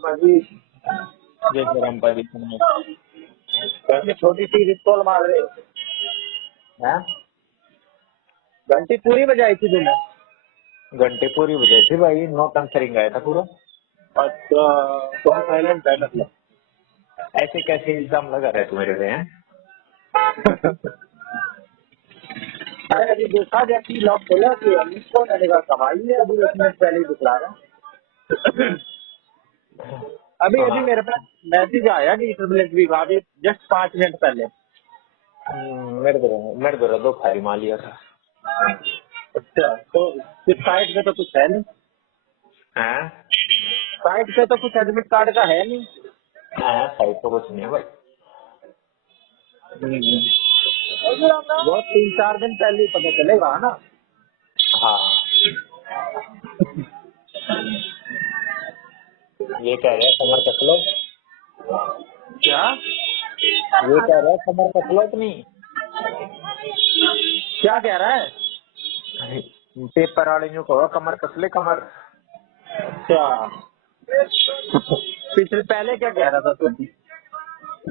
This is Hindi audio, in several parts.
भाजी जय राम पाजी घंटी छोटी सी रिस्टॉल मार रहे हैं। घंटी पूरी बजाई थी तुमने? घंटे पूरी बजाई थी भाई, नो कंसरिंग आया था पूरा। अच्छा तो साइलेंट है मतलब। ऐसे कैसे इल्जाम लगा रहे तू मेरे पे हैं? अरे अभी देखा जैसी लॉक खोला कि इसको मैंने कहा कमाई है, अभी 1 मिनट पहले ही दिखला रहा। अभी अभी हाँ। मेरे पास मैसेज आया कि ट्रिपल का अभी जस्ट 5 मिनट पहले। मेरे को दो फारी मार लिया था। अच्छा तो इस साइड पे तो कुछ है नहीं, हैं? साइड पे तो कुछ एडमिट कार्ड का है नहीं। हाँ, साइड तो कुछ नहीं है भाई। बहुत 3-4 दिन पहले ही पता चलेगा ना। हाँ, ये कह रहे हैं कमर कस लो। क्या ये कह रहे हैं कमर कस लो अपनी। क्या कह रहा है? पेपर वाले जो कहो कमर कस ले कमर। अच्छा पिछले पहले क्या कह रहा था तू?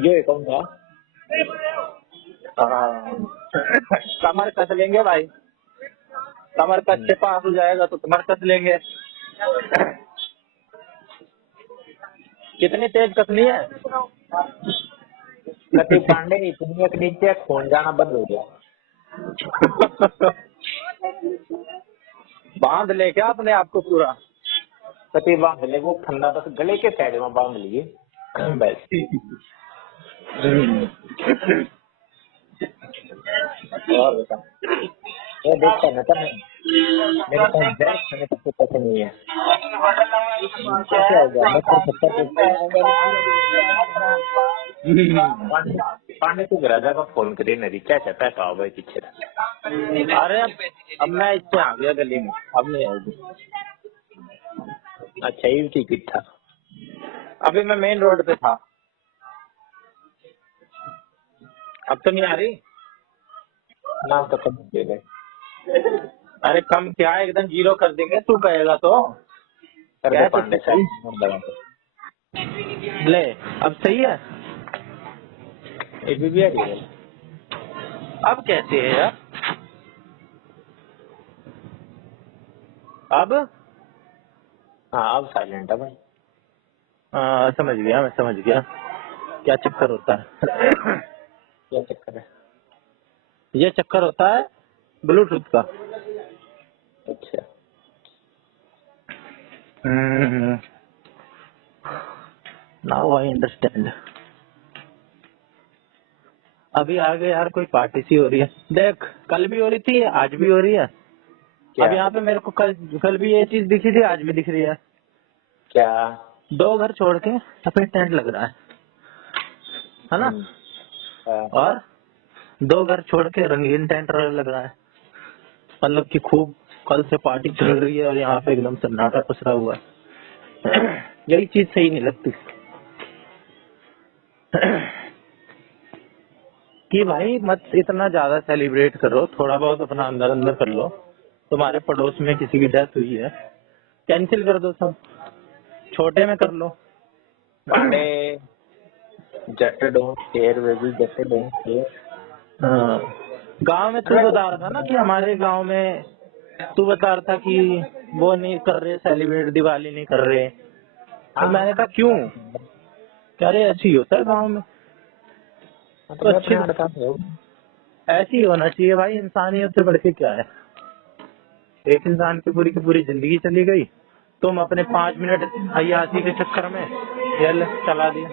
ये कौन था? हाँ। कमर कस लेंगे भाई, कमर कस से पास हो जाएगा तो कमर कस लेंगे। कितनी तेज कसनी है? कति पांडे इतनी एक नीचे खून जाना बंद हो गया। बांध ले क्या अपने आप को पूरा? कति बांध ले, वो ठंडा बस गले के साइड में बांध लिए बस। और बता। वो देखता ना था मैं, मेरे पास जहर खाने का कुछ पैसे नहीं है। क्या हो गया, मैं फिर 70 पांडे पांडे को राजा का फोन करे नरी क्या चाहता है कहा भाई पीछे। अरे अब मैं इससे आ गया गली में, अब नहीं आएगी। अच्छा ये टिकट था। अभी मैं मेन रोड पे था, अब तो नहीं आ रही। नाम तो कम दे गए। अरे कम क्या, एकदम 0 कर देंगे तू कहेगा तो। कर दे कैसे पांडे सही? साहब। ले अब सही है। ये भी आ रही है। अब कैसे है यार? अब हाँ अब साइलेंट है भाई। समझ गया, मैं समझ गया क्या चक्कर होता है। क्या चक्कर है? ये चक्कर होता है ब्लूटूथ का। अच्छा नाउ आई अंडरस्टैंड। अभी आगे यार कोई पार्टी सी हो रही है, देख कल भी हो रही थी आज भी हो रही है। अब क्या यहाँ पे मेरे को कल भी ये चीज दिखी थी, आज भी दिख रही है। क्या? 2 घर छोड़ के सफेद टेंट लग रहा है ना? हाँ। और 2 घर छोड़ के रंगीन टेंट लग रहा है। मतलब कि खूब कल से पार्टी चल रही है और यहाँ पे एकदम सन्नाटा पसरा हुआ है। यही चीज सही नहीं लगती कि भाई मत इतना ज्यादा सेलिब्रेट करो, थोड़ा बहुत अपना अंदर अंदर कर लो। तुम्हारे पड़ोस में किसी की डेथ हुई है, कैंसिल कर दो सब, छोटे में कर लो। Pandey Jatt don't care baby, Jatt don't care. गांव में तू बता रहा था ना कि हमारे गांव में तू बता रहा था कि वो नहीं कर रहे सेलिब्रेट, दिवाली नहीं कर रहे। तो मैंने कहा क्यों? कह रहे ऐसे ही होता है गांव में। तो मैं अच्छी, अपने यहाँ बता रहा हूँ। ऐसे ही होना चाहिए भाई, इंसानियत से बढ़ के क्या है। एक इंसान की पूरी जिंदगी चली गई, तुम अपने 5 मिनट अय्यासी के चक्कर में ये ले चला दिया।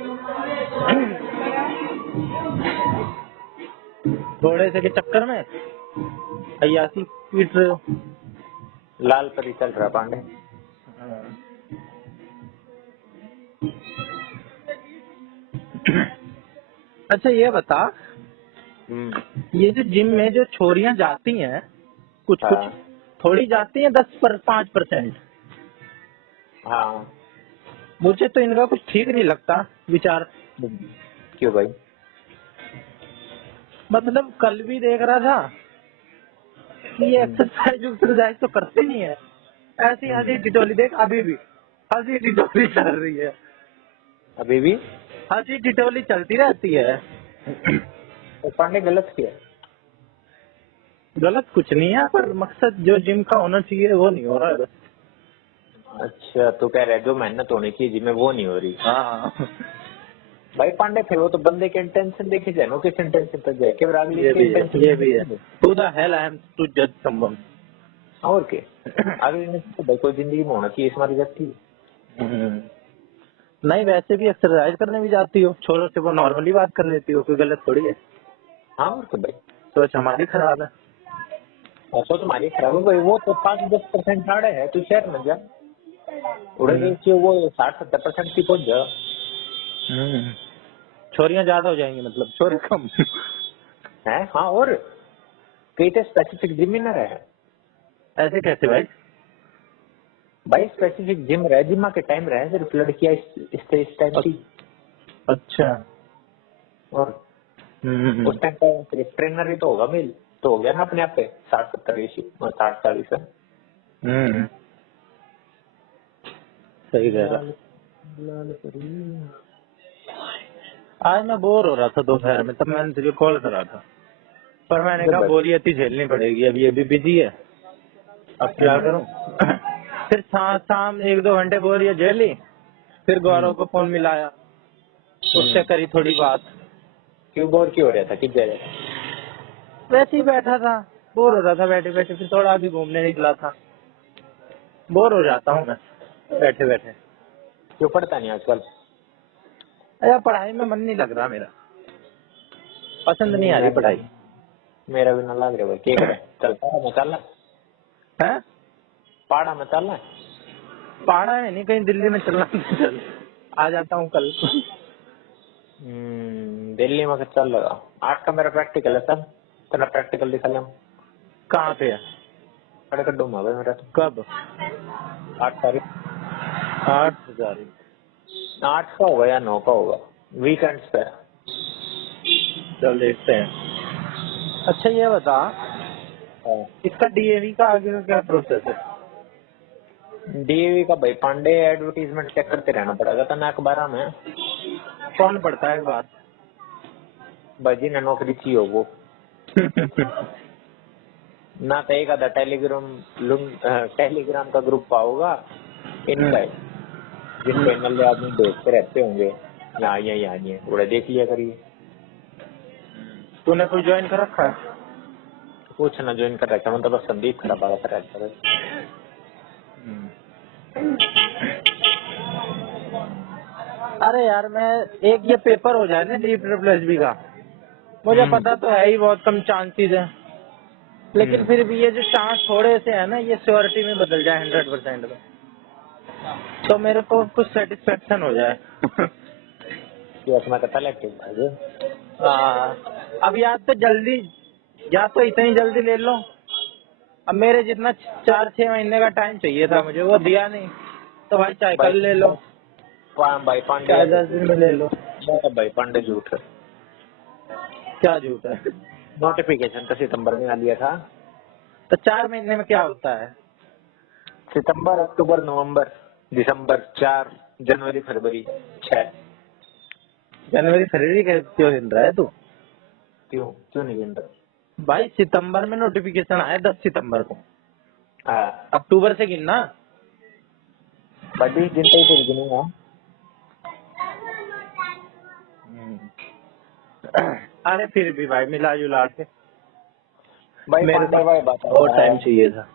थोड़े से के चक्कर में अय्यासी पीट रहे हो। लाल परी चल रहा पांडे। अच्छा ये बता, ये जो जिम में जो छोरियां जाती हैं, कुछ कुछ हाँ थोड़ी जाती हैं, 5%। हाँ। मुझे तो इनका कुछ ठीक नहीं लगता विचार। क्यों भाई? मतलब कल भी देख रहा था कि ये एक्सरसाइज तो करते नहीं है, ऐसी हंसी टिटोली। देख अभी भी हंसी टिटोली चल रही है। अभी भी? हंसी टिटोली चलती रहती है। तो पांडे गलत किया? गलत कुछ नहीं है, पर मकसद जो जिम का होना चाहिए वो नहीं हो रहा है बस। अच्छा, तो कह रहे जो मेहनत होनी चाहिए जिम में वो नहीं हो रही। हाँ भाई पांडे फिर वो तो बंदे की इंटेंशन देखी जाए ना, किस इंटेंशन पर जाए, केवल अगली ये की भी है, इंटेंशन। ये भी है। To the hell I am to जज समवन। और क्या, अगली ने तो भाई कोई जिंदगी में होना चाहिए, इस मारी जाती है। नहीं, वैसे भी एक्सरसाइज करने भी जाती हो, छोरो से वो नॉर्मली बात कर लेती हो, कोई गलत थोड़ी है। हाँ और क्या भाई, सोच हमारी खराब है। तो तुम्हारी खराब है भाई, वो तो 5-10% आड़े है, तू शहर में जा उड़े हम्म। देखिए वो 60-70% की पहुंच जा। छोरियां ज्यादा हो जाएंगी, मतलब छोरे कम। है हाँ, और कई तो स्पेसिफिक जिम ही ना रहे ऐसे कैसे भाई? भाई, स्पेसिफिक जिम रहे, जिम के टाइम रहे सिर्फ लड़कियां इस टाइम की। अच्छा। और उस टाइम का सिर्फ ट्रेनर ही तो होगा मिल, तो हो गया ना अपने आप पे 60-70 सही कह रहा। आज मैं बोर हो रहा था दोपहर में, तब मैंने तुझे कॉल करा था, पर मैंने कहा बोरियत ही झेलनी पड़ेगी, अभी ये भी बिजी है, अब क्या करूं। फिर शाम 1-2 घंटे बोरियत झेली, फिर गौरव को फोन मिलाया, उससे करी थोड़ी बात। क्यों बोर क्यों हो रहा था, किस जगह? वैसे ही बैठा था, बोर हो रहा था बैठे बैठे, फिर थोड़ा अभी घूमने निकला था। बोर हो जाता हूँ मैं बैठे बैठे। क्यों पढ़ता नहीं आजकल? अरे पढ़ाई में मन नहीं लग रहा मेरा, पसंद नहीं आ रही पढ़ाई। मेरा भी ना लग रहा भाई, क्या करे, चल पहाड़ा में चलना, है पहाड़ा में चलना। पहाड़ा में नहीं, कहीं दिल्ली में चलना। चल आ जाता हूँ कल। दिल्ली में चल लगा, 8 का मेरा प्रैक्टिकल है सर, तेरा प्रैक्टिकल दिखा ले। कहाँ पे है? खड़े कर दूंगा भाई मेरा तो। कब? 8 तारीख। 8 तारीख? 8 का होगा या 9 का होगा, वीकेंड्स पे। चल देखते हैं। अच्छा ये बता, इसका डीएवी का आगे का क्या प्रोसेस है? डीएवी का भाई पांडे एडवर्टीजमेंट चेक करते रहना पड़ेगा तना अखबार में। कौन पढ़ता है बात? भाई जी ने नौकरी चाहिए हो वो ना, तो एक आधा टेलीग्राम का ग्रुप होगा इनका है, जिस चैनल में आदमी देखते रहते होंगे, यहाँ ये थोड़ा देख लिया करिए। तूने कोई ज्वाइन कर रखा है? कुछ ना ज्वाइन कर रखा, मतलब बस संदीप खराब रहता है। अरे यार, मैं एक ये पेपर हो जाए ना DSSB का, मुझे पता तो है ही बहुत कम चांसेस है, लेकिन फिर भी ये जो चांस थोड़े से है ना, ये श्योरिटी में बदल जाए 100% में, तो मेरे को कुछ सेटिस्फेक्शन हो जाए। ये अपना कथा लेके अब या तो इतनी जल्दी ले लो, अब मेरे जितना 4-6 महीने का टाइम चाहिए था मुझे, वो दिया नहीं, तो भाई चाहे कल ले लो, भाई पांडे, चाहे 10 दिन में ले लो। भाई पांडे झूठ है, क्या झूठ है? नोटिफिकेशन तो सितंबर में आ लिया था। तो 4 महीने में क्या होता है? सितंबर, अक्टूबर, नवंबर, दिसंबर 4, जनवरी, फरवरी 6। जनवरी फरवरी का क्यों गिन रहा है तू? क्यों क्यों नहीं गिन रहा? भाई सितंबर में नोटिफिकेशन आया 10 सितंबर को, हाँ अक्टूबर से गिनना। भाई 20 दिन तो ही गिनूंगा। अरे फिर भी भाई मिला जुला के भाई मेरे पांडे को भाई बात और टाइम चाहिए था।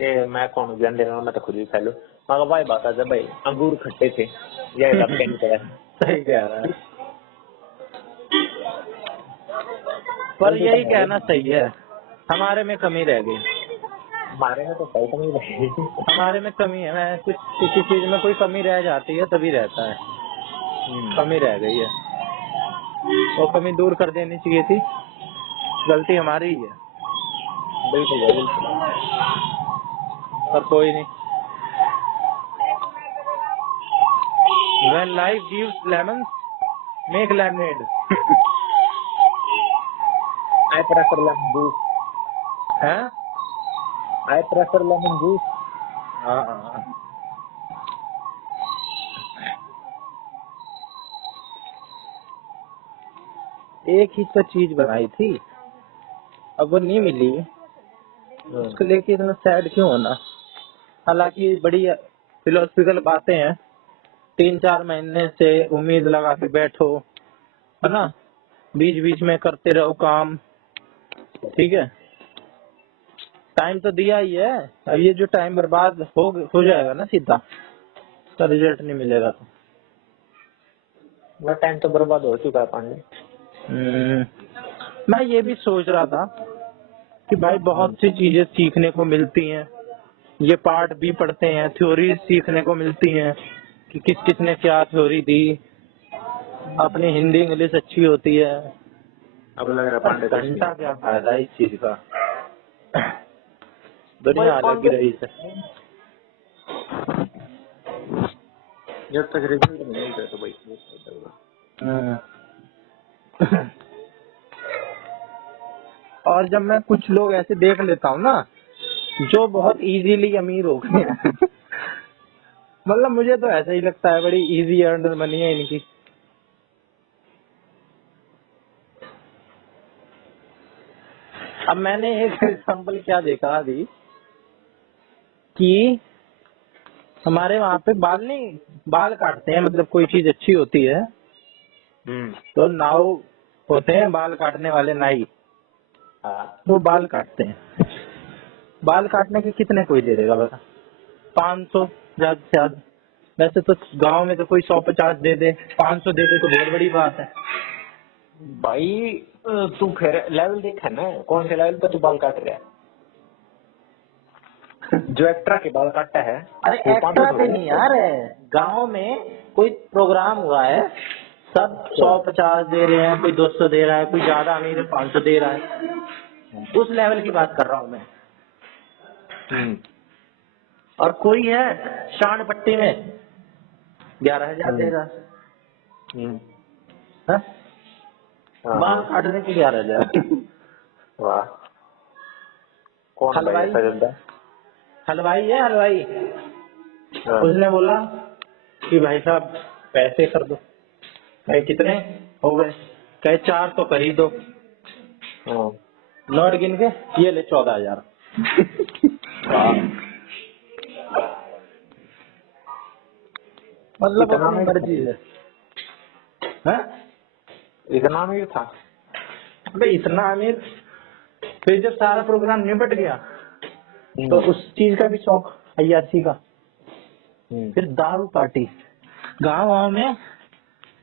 कि मैं कौन ज्ञान दे रहा हूँ, मैं तो खुद ही फैलू। मगर भाई बात है भाई, अंगूर खट्टे थे, यह रखते नहीं तरह। सही कह रहा है, पर यही कहना सही है, हमारे में कमी रह गई। हमारे में तो सही तो नहीं रही। हमारे में कमी है, मैं कुछ किसी चीज में कोई कमी रह जाती है तभी रहता है, कमी रह गई है, वो कमी दूर कर देनी चाहिए थी, गलती हमारी ही है, बिल्कुल बिल्कुल। पर कोई नहीं। When life gives lemons, make lemonade. I prefer lemon juice. है? I prefer lemon juice. हाँ। एक ही तो चीज बनाई थी, अब वो नहीं मिली, उसको लेके इतना सैड क्यों होना। हालांकि बड़ी फिलोसफिकल बातें हैं, 3-4 महीने से उम्मीद लगा के बैठो, है ना, बीच बीच में करते रहो काम, ठीक है। टाइम तो दिया ही है, अब ये जो टाइम बर्बाद हो जाएगा ना सीधा, तो रिजल्ट नहीं मिलेगा तो। वह टाइम तो बर्बाद हो चुका है पांडे। मैं ये भी सोच रहा था कि भाई बहुत सी चीजें सीखने को मिलती हैं, ये पार्ट भी पढ़ते हैं, थ्योरी सीखने को मिलती हैं कि किस किसने क्या थ्योरी दी, अपनी हिंदी इंग्लिश अच्छी होती है। अब लग रहा पर पांडे कुछ नहीं घंटा क्या फायदा इस चीज का, भाई दुनिया अलग ही पांडे, रही है। जब तक रिजल्ट नहीं मिलता तो भाई और जब मैं कुछ लोग ऐसे देख लेता हूँ ना जो बहुत इजीली अमीर हो गए हैं, मतलब मुझे तो ऐसा ही लगता है, बड़ी इजी अर्नर मनी है इनकी। अब मैंने एक एग्जांपल क्या देखा अभी कि हमारे वहाँ पे बाल काटते हैं, मतलब कोई चीज अच्छी होती है तो नाव होते हैं बाल काटने वाले नाई, वो बाल काटते हैं। बाल काटने के कितने कोई दे देगा बता, 500 ज्यादा से ज्यादा। वैसे तो गांव में तो कोई 150 दे दे, 500 दे दे तो बहुत बड़ी बात है। भाई तू फिर लेवल देखा ना, कौन से लेवल पे तू बाल काट रहा है? जो एक्स्ट्रा के बाल काटता है अरे वो एक्स्ट्रा पे नहीं यार, गांव में कोई प्रोग्राम हुआ है, सब 150 दे रहे हैं, कोई 200 दे रहा है, कोई ज्यादा अमीर है 500 दे रहा है, उस लेवल की बात कर रहा हूँ मैं। और कोई है शान पट्टी में 11,000 दे रहा है, हाँ? बाल काटने के 11,000। वाह, कौन भाई हलवाई ऐसा करता है? हलवाई है हलवाई, उसने बोला कि भाई साहब पैसे कर दो, कहे कितने हो गए, कहे 4 तो कर ही दो, नोट गिन के ये ले 14,000। मतलब इतना अपनी में मर्जी है, हैं? इतना में था। अबे इतना अमीर, फिर जब सारा प्रोग्राम निपट गया तो उस चीज का भी शौक, अय्यासी का। फिर दारू पार्टी, गाँव में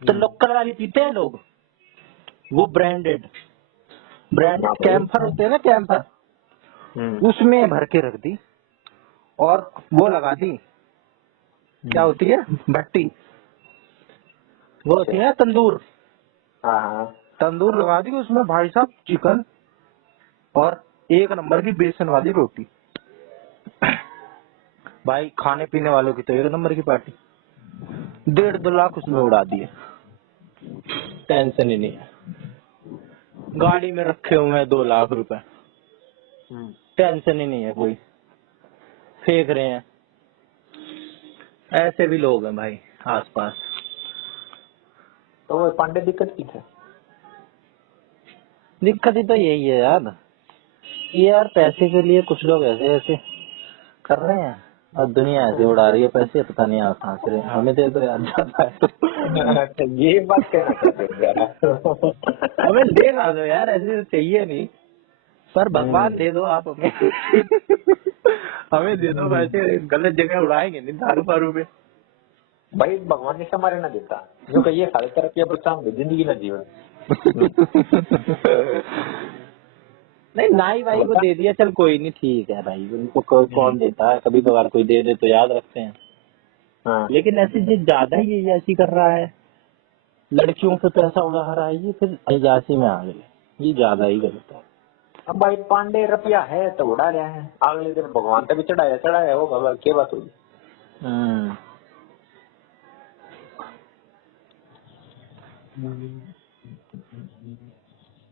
तो लोकल वाली पीते हैं लोग, वो ब्रांडेड कैंपर होते हैं ना, कैंपर, उसमें भर के रख दी और वो लगा दी, क्या होती है भट्टी, वो होती है तंदूर, तंदूर लगा दी, उसमें भाई साहब चिकन और 1 नंबर की बेसन वाली रोटी। भाई खाने पीने वालों की तो 1 नंबर की पार्टी, 1.5-2 लाख उसमें उड़ा दिए, टेंशन ही नहीं है। गाड़ी में रखे हुए हैं 2 लाख रुपए, टेंशन ही नहीं है कोई, फेंक रहे हैं। ऐसे भी लोग हैं भाई आसपास। तो वो पांडे दिक्कत की थे? दिक्कत ही तो यही है यार, ये यार पैसे के लिए कुछ लोग ऐसे ऐसे कर रहे हैं और दुनिया ऐसे उड़ा रही है पैसे, पता नहीं आप कहाँ से, हमें दे दो यार ज्यादा है तो। ये बात कहना चाहते हो यार? हमें दे ना दो यार, ऐसे तो चाहिए नहीं, पर भगवान दे दो आप हमें। हमें दे दो पैसे, गलत जगह उड़ाएंगे नहीं दारू फारू में। भाई भगवान ने हमारे ना देता, जो कहिए सारे तरक्की प्रोत्साहन जिंदगी ना जीवन। नहीं, नाई भाई को दे दिया, चल कोई नहीं, ठीक है भाई, उनको कौन देता है, कभी कभार कोई दे दे तो याद रखते हैं। लेकिन ऐसे जो ज्यादा ही अय्याशी कर रहा है, लड़कियों से पैसा उड़ा रहा है, ये फिर अय्याशी में आ गए, ये ज्यादा ही गलत है। अब भाई पांडे रुपया है तो उड़ा रहा है, अगले दिन भगवान पे भी चढ़ाया होगा, क्या बात हुई?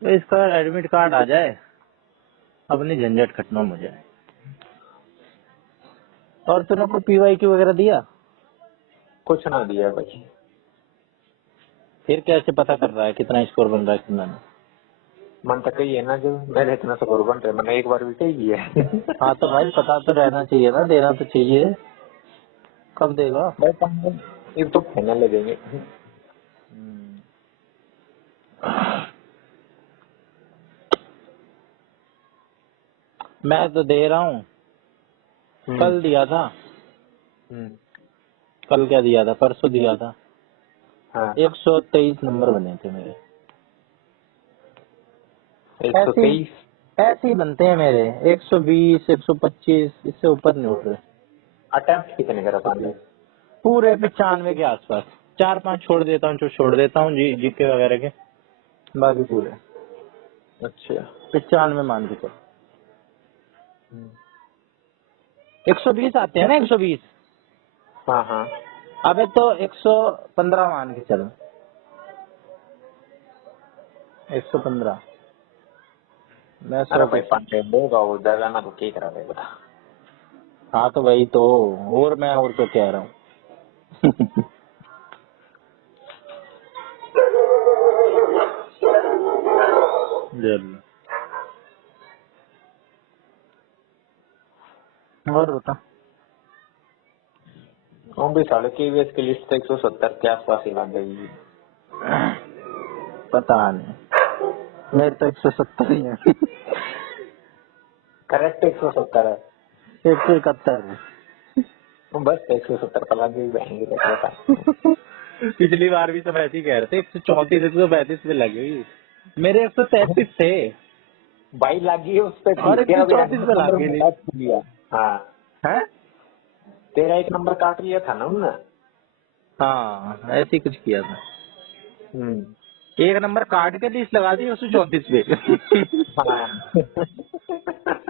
तो इसका एडमिट कार्ड आ जाए, अपनी झंझट खत्म हो जाए। और तूने कोई PYQ वगैरह दिया? कुछ ना दिया भाई। फिर कैसे पता कर रहा है कितना स्कोर बन रहा है कितना नहीं? मन तक ही है ना जो मेरे इतना स्कोर बन रहा है, मैंने एक बार भी सही किया है। हाँ तो भाई पता तो रहना चाहिए ना, देना तो चाहिए। कब देगा? भाई हम एक तो फाइनल ले देंगे। मैं तो दे रहा हूँ। कल दिया था। कल क्या दिया था? परसों दिया था। हाँ 123 नंबर बने थे मेरे। 123। ऐसे ही बनते हैं मेरे। 120 125 इससे ऊपर नहीं उठ रहे। अटेम्प्ट कितने करा पानी? पूरे 95 के आसपास। 4-5 छोड़ देता हूँ, जो छोड़ देता हूँ जीके वगैरह के, बाकी पूरे अच्छा 95 मान के चलो। 120 आते हैं ना, 120। हाँ हाँ। अबे तो 115 मान के चलो। 115। मैं अरे 100 भाई पांडे होगा वो ज्यादा ना, तो क्या करा दे बता। हाँ तो वही तो। और मैं और तो कह रहा हूँ। जरूर। और बता। हम भी साले KVS की लिस्ट 170 के आसपास ही लग गई। पता नहीं, मेरे तो 170 ही है। करेक्ट 170 है। 171 है। तो बस 170 पर लग गई बहन की। पिछली बार भी सब ऐसे ही कह रहे थे, 134 135 पे लगी हुई। मेरे 133 थे भाई लगी है उस पे और ठीक है, अभी 134 पे लग नंबर गई। काट लिया। हाँ है? तेरा एक नंबर काट लिया था ना उनने। हाँ ऐसे ही कुछ किया था। एक नंबर काट के लिस्ट लगा दी 134 पे। हाँ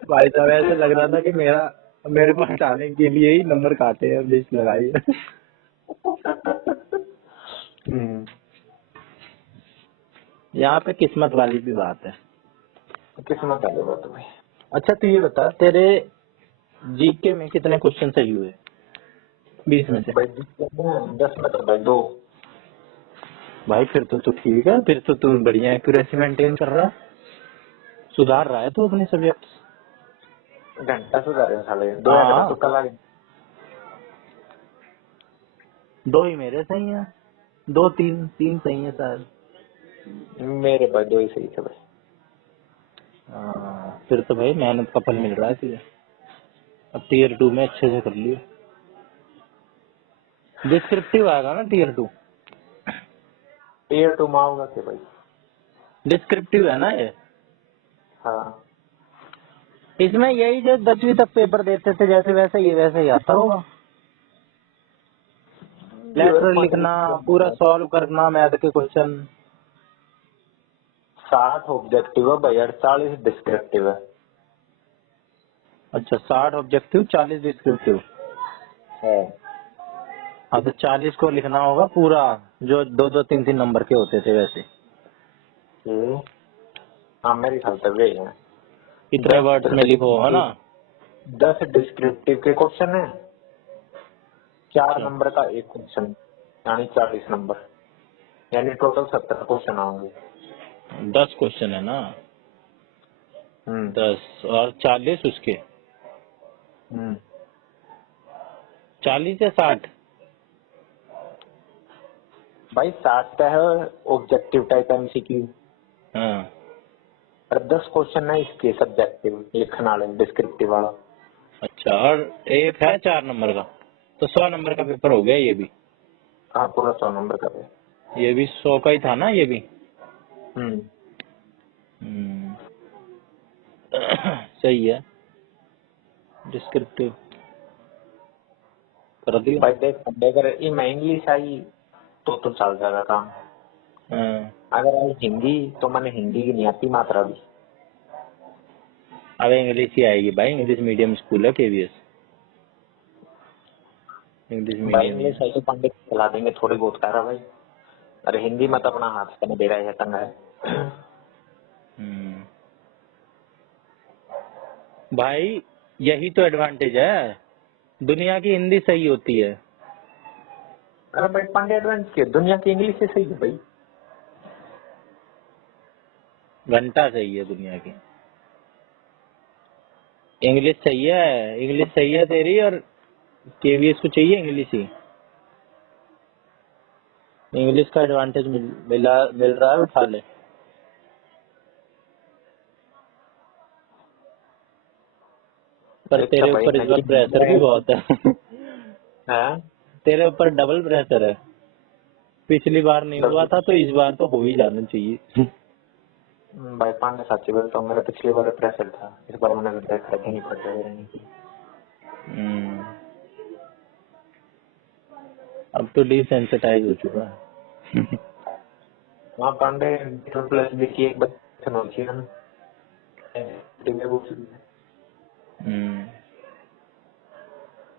भाई साहब ऐसे लग रहा था कि मेरे को हटाने के लिए ही नंबर काटे हैं, लिस्ट लगाई है। यहाँ पे किस्मत वाली भी बात है। किस्मत वाली बात है भाई। अच्छा तू ये बता, तेरे जीके में कितने क्वेश्चन सही हुए 20 में से? भाई 10 में तो भाई 2। भाई फिर तो तू ठीक है, फिर तो तू बढ़िया एक्यूरेसी मेंटेन कर रहा है, सुधार रहा है तू अपने सब्जेक्ट। घंटा सुधारे साले 2 या हाँ तो कल आ 2 ही मेरे सही हैं, 2 3 सही है शायद। मेरे भाई 2 ही सही थे भाई। फिर तो भाई मेहनत का फल मिल रहा है तुझे। अब टीयर 2 में अच्छे से कर लियो। डिस्क्रिप्टिव आएगा ना टीयर 2? टीयर 2 में होगा कि भाई। डिस्क्रिप्टिव है ना ये? हाँ इसमें यही जो 10वीं तक पेपर देते थे जैसे वैसे ही आता होगा। लेटर लिखना, पूरा सॉल्व करना मैथ के क्वेश्चन। 60 ऑब्जेक्टिव है भाई, 48 डिस्क्रिप्टिव है। अच्छा 60 ऑब्जेक्टिव 40 डिस्क्रिप्टिव। हाँ तो 40 को लिखना होगा पूरा, जो 2 2 3 3 नंबर के होते थे वैसे। हाँ मेरे ख्याल से वे है। इतने वर्ड्स में लिखो है ना। 10 डिस्क्रिप्टिव के क्वेश्चन है, 4 अच्छा, नंबर का एक क्वेश्चन, यानी 40 नंबर, यानी टोटल 70 क्वेश्चन आएंगे। 10 क्वेश्चन है ना। 10 और 40 उसके, 40 या 60? भाई 60 का है ऑब्जेक्टिव टाइप MCQ, हाँ और 10 क्वेश्चन है इसके सब्जेक्टिव लिखने वाले डिस्क्रिप्टिव वाला। अच्छा, और एक है 4 नंबर का, तो 100 नंबर का पेपर हो गया ये भी। हाँ पूरा 100 नंबर का है। ये भी 100 का ही था ना ये भी। हम्म सही है। डिस्क्रिप्टिव कर दिया। भाई देख अगर इनमें इंग्लिश आई तो चल जाएगा काम। हाँ। अगर आई हिंदी तो मैंने हिंदी की नहीं आती मात्रा भी। अब इंग्लिश ही आएगी भाई, इंग्लिश मीडियम स्कूल है KVS, इंग्लिश भाई मीडियम ही इंग्लिश है। आई तो पंडित चला देंगे थोड़ी बहुत कह रहा भाई। अरे हिंदी में तो अपना हाथ से दे रहा है तंग है। हम्म। भाई यही तो एडवांटेज है, दुनिया की हिंदी सही होती है। अरे भाई पंडित एडवांस की दुनिया की इंग्लिश से सही है भाई। घंटा चाहिए दुनिया की। इंग्लिश चाहिए तेरी, और केवीएस को चाहिए इंग्लिश ही। इंग्लिश का एडवांटेज मिल रहा है, उठा ले। पर एक तेरे तो भाई ऊपर इस बार नजीब प्रेशर भी बहुत है। है। तेरे ऊपर डबल प्रेशर है। पिछली बार नहीं हुआ था तो इस बार तो हो ही जाना चाहिए। भाई पांडे साची बोलता हूँ, मेरा पिछली बार प्रेशर था, इस बार मैंने देखा कि नहीं पड़ रहने की। अब तो डिसेंसिटाइज हो चुका है। हाँ पांडे प्लस बी की एक बच्चन होती है ना,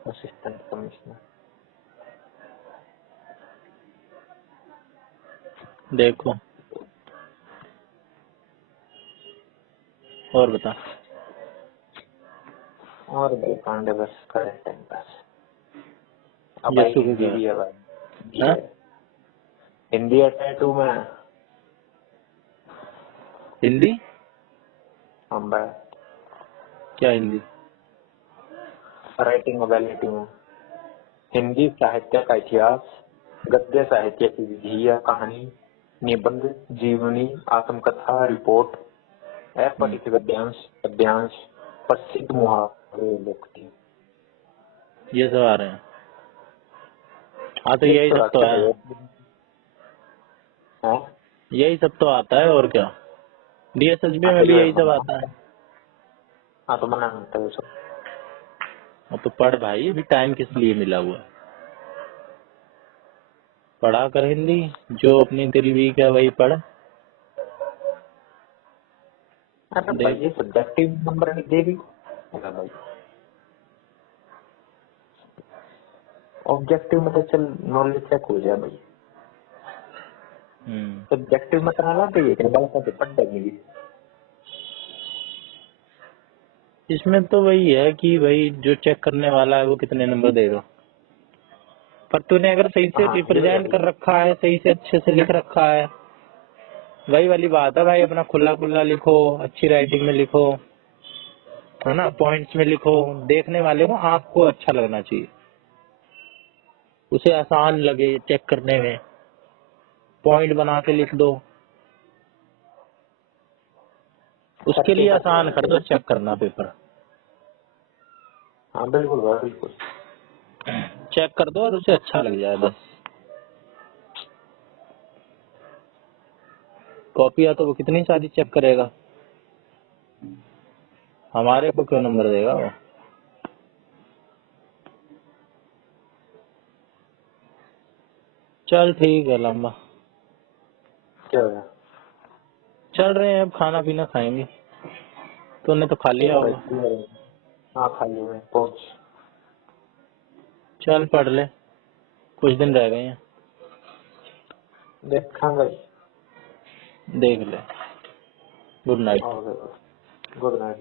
असिस्टेंट कमिश्नर। देखो, और बता। और भाई पांडे बस करे टाइम पास। अब भाई यशु को हिंदी क्या भी है भाई, हिंदी है? है, हिंदी है टैटू में। हिंदी हम भाई क्या? हिंदी राइटिंग एबिलिटी में हिंदी साहित्य का इतिहास, गद्य साहित्य की विधि या कहानी, निबंध, जीवनी, आत्मकथा, रिपोर्ट, अपठित गद्यांश, पद्यांश, प्रसिद्ध मुहावरे, लोकोक्ति। ये सब आ रहे हैं। हाँ तो ये यही तो सब तो रखे है। हैं। यही सब तो आता है, और क्या। डीएसएसबी हाँ में तो भी जो यही है सब आता है। हाँ तो मना करता है सब। अब तो पढ़ भाई, अभी टाइम किस लिए मिला हुआ है। पढ़ा कर हिंदी, जो अपनी दिल वीक है वही पढ़। अरे भाई देख, ये सब्जेक्टिव नंबर नहीं देगी भाई, ऑब्जेक्टिव में तो चल नॉलेज चेक हो जाए भाई, सब्जेक्टिव में तो ना चाहिए कि बालका से पढ़ देंगे। इसमें तो वही है कि भाई जो चेक करने वाला है वो कितने नंबर देगा। पर तूने अगर सही से हाँ ये है रिप्रेजेंट भाई। कर रखा है, सही से अच्छे से लिख रखा है, वही वाली बात है भाई। अपना खुला खुला लिखो, अच्छी राइटिंग में लिखो, है ना, पॉइंट्स में लिखो। देखने वाले को, आंख को अच्छा लगना चाहिए, उसे आसान लगे चेक करने में। पॉइंट बना के लिख दो, उसके लिए तरकीब अच्छी आसान होनी कर दो चाहिए। चेक करना पेपर। हाँ बिल्कुल भाई बिल्कुल। चेक कर दो और उसे अच्छा लग जाए बस। कॉपियां तो वो कितनी सारी चेक करेगा, हमारे को क्यों नंबर देगा वो। चल ठीक है लंबा, क्या होगा? चल रहे हैं अब, खाना पीना खाएंगे। तूने तो खा लिया ठीक है भाई, होगा। ठीक है। हाँ खाली है पहुंच। चल पढ़ ले, कुछ दिन रह गए हैं, देखा भाई। देख ले। Good night. Good night.